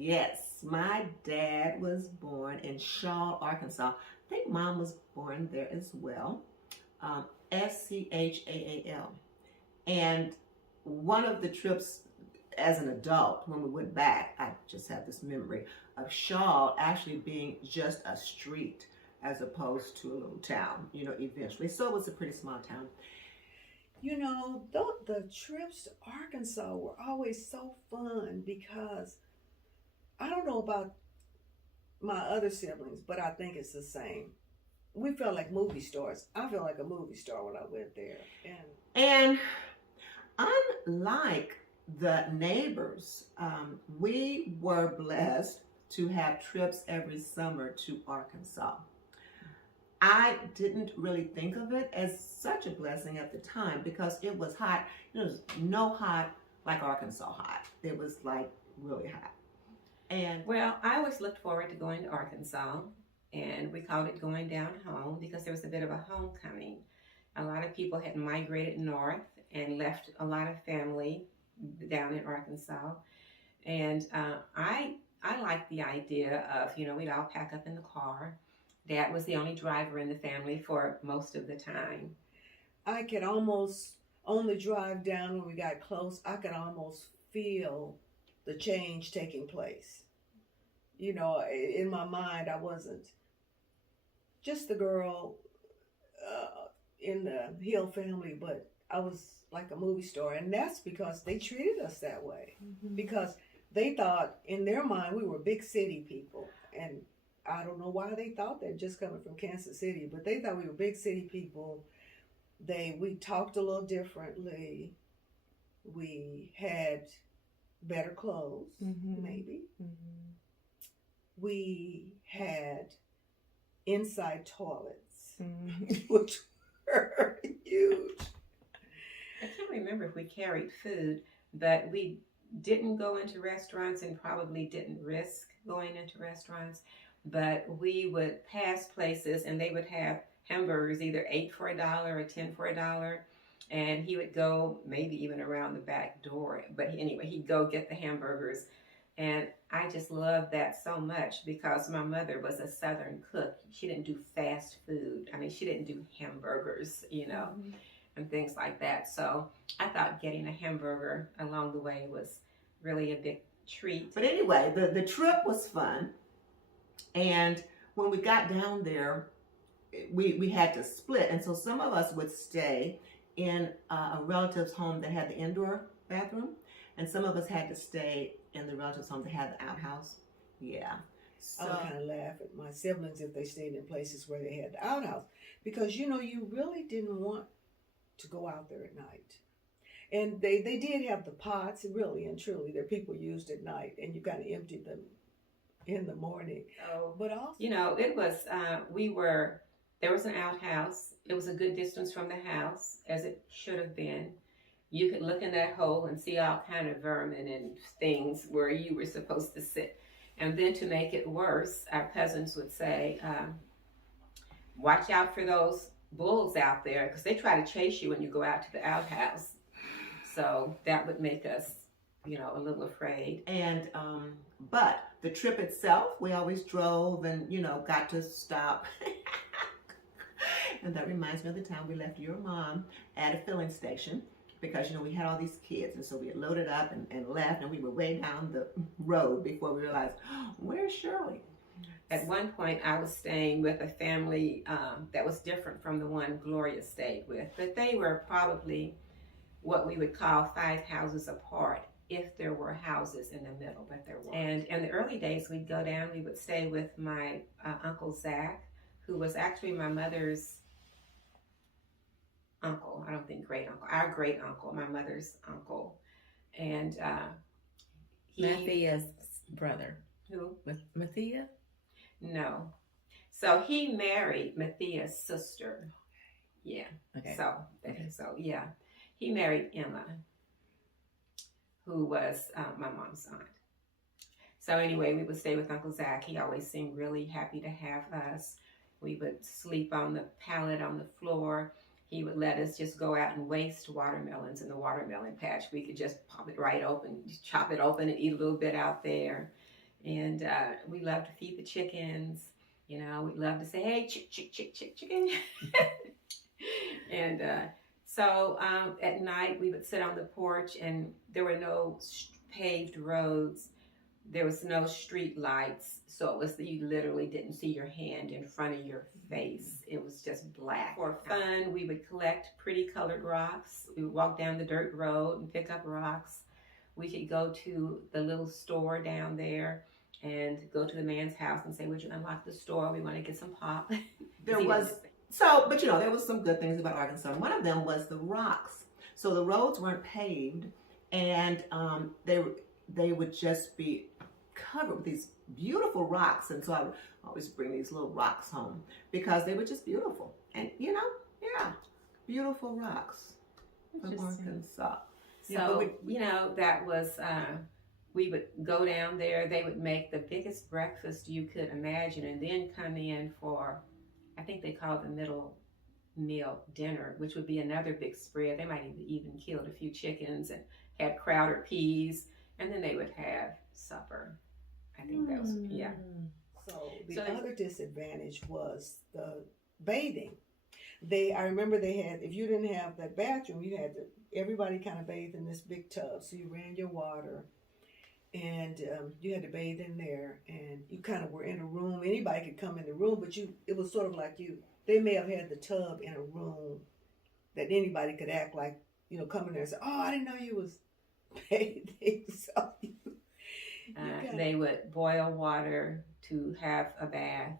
Yes, my dad was born in Shaw, Arkansas. I think mom was born there as well. Schaal. And one of the trips as an adult, when we went back, I just have this memory of Shaw actually being just a street as opposed to a little town, eventually. So it was a pretty small town. The trips to Arkansas were always so fun because I don't know about my other siblings, but I think it's the same. We felt like movie stars. I felt like a movie star when I went there. And And unlike the neighbors, we were blessed to have trips every summer to Arkansas. I didn't really think of it as such a blessing at the time because it was hot. It was no hot like Arkansas hot. It was like really hot. And Well, I always looked forward to going to Arkansas, and we called it going down home because there was a bit of a homecoming. A lot of people had migrated north and left a lot of family down in Arkansas, and I liked the idea of we'd all pack up in the car. Dad was the only driver in the family for most of the time. I could almost, on the drive down when we got close, I could almost feel the change taking place. In my mind, I wasn't just the girl in the Hill family, but I was like a movie star. And that's because they treated us that way. Because they thought in their mind we were big city people. And I don't know why they thought that just coming from Kansas City, but they thought we were big city people. We talked a little differently. We had better clothes, maybe. We had inside toilets, which were huge. I can't remember if we carried food, but we didn't go into restaurants and probably didn't risk going into restaurants. But we would pass places and they would have hamburgers, either 8 for $1 or 10 for $1. And he would go maybe even around the back door. But anyway, he'd go get the hamburgers. And I just loved that so much because my mother was a Southern cook. She didn't do fast food. I mean, she didn't do hamburgers, and things like that. So I thought getting a hamburger along the way was really a big treat. But anyway, the trip was fun. And when we got down there, we had to split. And so some of us would stay in a relative's home that had the indoor bathroom. And some of us had to stay in the relative's home that had the outhouse. Yeah. I would kind of laugh at my siblings if they stayed in places where they had the outhouse. Because, you really didn't want to go out there at night. And they did have the pots, really and truly, that people used at night. And you kind of emptied them in the morning. Oh, but also, it was, there was an outhouse. It was a good distance from the house, as it should have been. You could look in that hole and see all kind of vermin and things where you were supposed to sit. And then to make it worse, our cousins would say, watch out for those bulls out there because they try to chase you when you go out to the outhouse. So that would make us, a little afraid. And, but the trip itself, we always drove and, got to stop. And that reminds me of the time we left your mom at a filling station because, we had all these kids. And so we had loaded up and left and we were way down the road before we realized, oh, where's Shirley? At one point, I was staying with a family that was different from the one Gloria stayed with, but they were probably what we would call 5 houses apart if there were houses in the middle, but there weren't. And in the early days, we'd go down, we would stay with my Uncle Zach, who was actually my mother's uncle. I don't think great uncle, our great uncle, my mother's uncle. And Matthia's brother. Who? Mathia? No. So he married Mathia's sister. Yeah. Okay. So yeah. He married Emma, who was my mom's aunt. So anyway, we would stay with Uncle Zach. He always seemed really happy to have us. We would sleep on the pallet on the floor. He would let us just go out and waste watermelons in the watermelon patch. We could just pop it right open, chop it open and eat a little bit out there. And we love to feed the chickens. You know, we love to say, hey, chick, chick, chick, chick, chicken. And so at night we would sit on the porch, and there were no paved roads. There was no street lights, so it was you literally didn't see your hand in front of your face. It was just black. For fun, we would collect pretty colored rocks. We would walk down the dirt road and pick up rocks. We could go to the little store down there and go to the man's house and say, would you unlock the store? We want to get some pop. There was, so, but you know, there was some good things about Arkansas. One of them was the rocks. So the roads weren't paved, and they would just be covered with these beautiful rocks. And so I would always bring these little rocks home because they were just beautiful. And you know, yeah, beautiful rocks from Arkansas. So, you know, that was, we would go down there. They would make the biggest breakfast you could imagine, and then come in for, I think they called the middle meal dinner, which would be another big spread. They might even killed a few chickens and had crowder peas, and then they would have supper. I think that was, yeah. So the other disadvantage was the bathing. I remember they had, if you didn't have that bathroom, you had to, everybody kind of bathed in this big tub. So you ran your water, and you had to bathe in there, and you kind of were in a room. Anybody could come in the room, but it was sort of like they may have had the tub in a room that anybody could act like, you know, come in there and say, oh, I didn't know you was bathing. So they would boil water to have a bath.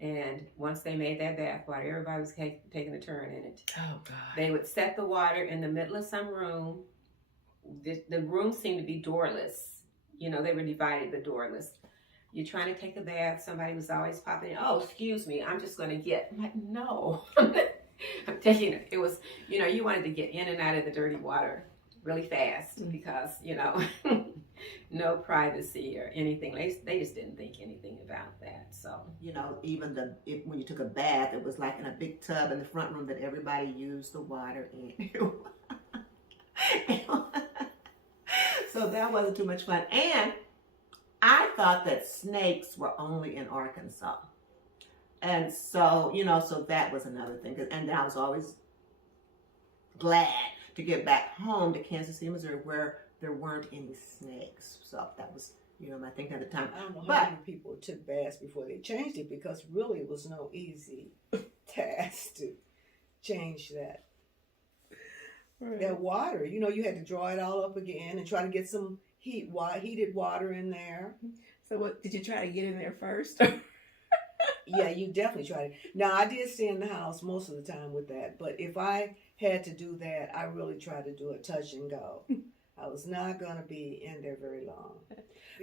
And once they made that bath water, everybody was taking a turn in it. Oh, God. They would set the water in the middle of some room. The room seemed to be doorless. You know, they were divided, but doorless. You're trying to take a bath. Somebody was always popping in. Oh, excuse me. I'm just going to get. I'm like, no. I'm taking it. It was, you know, you wanted to get in and out of the dirty water really fast because, you know, no privacy or anything. They just didn't think anything about that. So, you know, even when you took a bath, it was like in a big tub in the front room that everybody used the water in. So that wasn't too much fun. And I thought that snakes were only in Arkansas. And so, you know, so that was another thing. And I was always glad to get back home to Kansas City, Missouri, where there weren't any snakes. So that was, you know, my thinking at the time. I don't know how many people took baths before they changed it, because really it was no easy task to change that. Right. That water, you know, you had to draw it all up again and try to get some heated water in there. So what, did you try to get in there first? Yeah, you definitely tried it. Now, I did stay in the house most of the time with that, but if I had to do that, I really tried to do a touch and go. I was not going to be in there very long.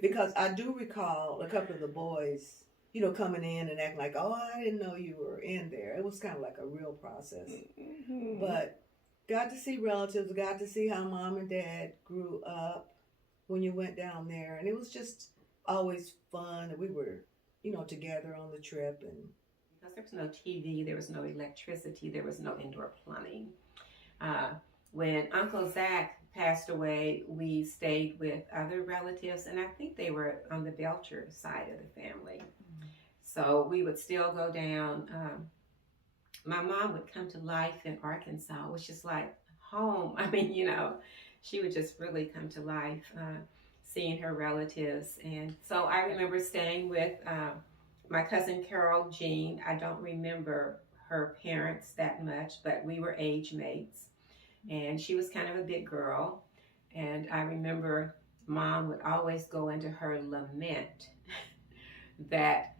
Because I do recall a couple of the boys, you know, coming in and acting like, oh, I didn't know you were in there. It was kind of like a real process. Mm-hmm. But got to see relatives, got to see how mom and dad grew up when you went down there. And it was just always fun that we were, you know, together on the trip. And because there was no TV, there was no electricity, there was no indoor plumbing. When Uncle Zach passed away, we stayed with other relatives, and I think they were on the Belcher side of the family. Mm-hmm. So we would still go down. My mom would come to life in Arkansas, which is like home. I mean, you know, she would just really come to life, seeing her relatives. And so I remember staying with my cousin Carol Jean. I don't remember her parents that much, but we were age mates. And she was kind of a big girl. And I remember Mom would always go into her lament that,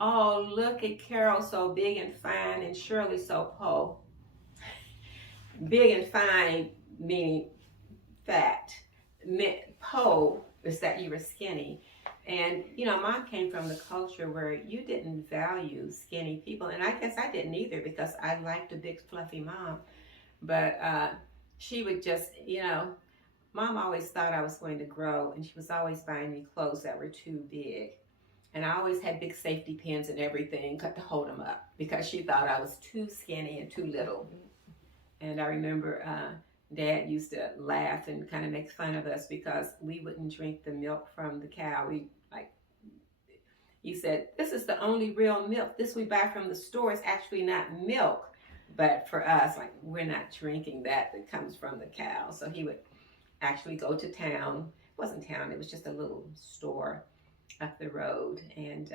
oh, look at Carol, so big and fine, and Shirley so po. Big and fine meaning fat. Po is that you were skinny. And, you know, Mom came from the culture where you didn't value skinny people. And I guess I didn't either, because I liked a big fluffy mom. But she would just, you know, Mom always thought I was going to grow, and she was always buying me clothes that were too big. And I always had big safety pins and everything to hold them up, because she thought I was too skinny and too little. And I remember Dad used to laugh and kind of make fun of us because we wouldn't drink the milk from the cow. We like he said, "This is the only real milk. This we buy from the store is actually not milk." But for us, like, we're not drinking that comes from the cow. So he would actually go to town. It wasn't town, it was just a little store up the road and,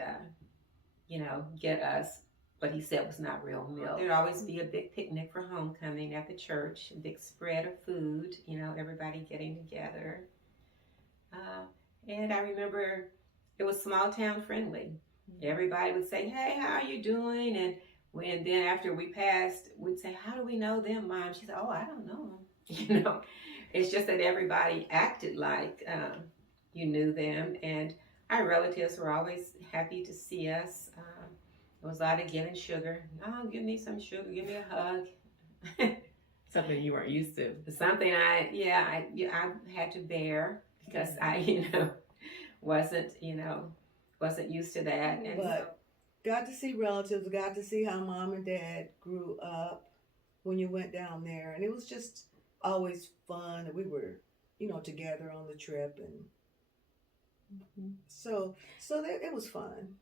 get us what he said was not real milk. There'd always be a big picnic for homecoming at the church, a big spread of food, everybody getting together. And I remember it was small town friendly. Everybody would say, "Hey, how are you doing?" And then after we passed, we'd say, "How do we know them, Mom?" She said, "Oh, I don't know." It's just that everybody acted like you knew them, and our relatives were always happy to see us. There was a lot of giving sugar. "Oh, give me some sugar. Give me a hug." Something you weren't used to. Something I had to bear because I wasn't used to that. And But got to see relatives, got to see how Mom and Dad grew up when you went down there, and it was just always fun that we were, together on the trip, and so it was fun.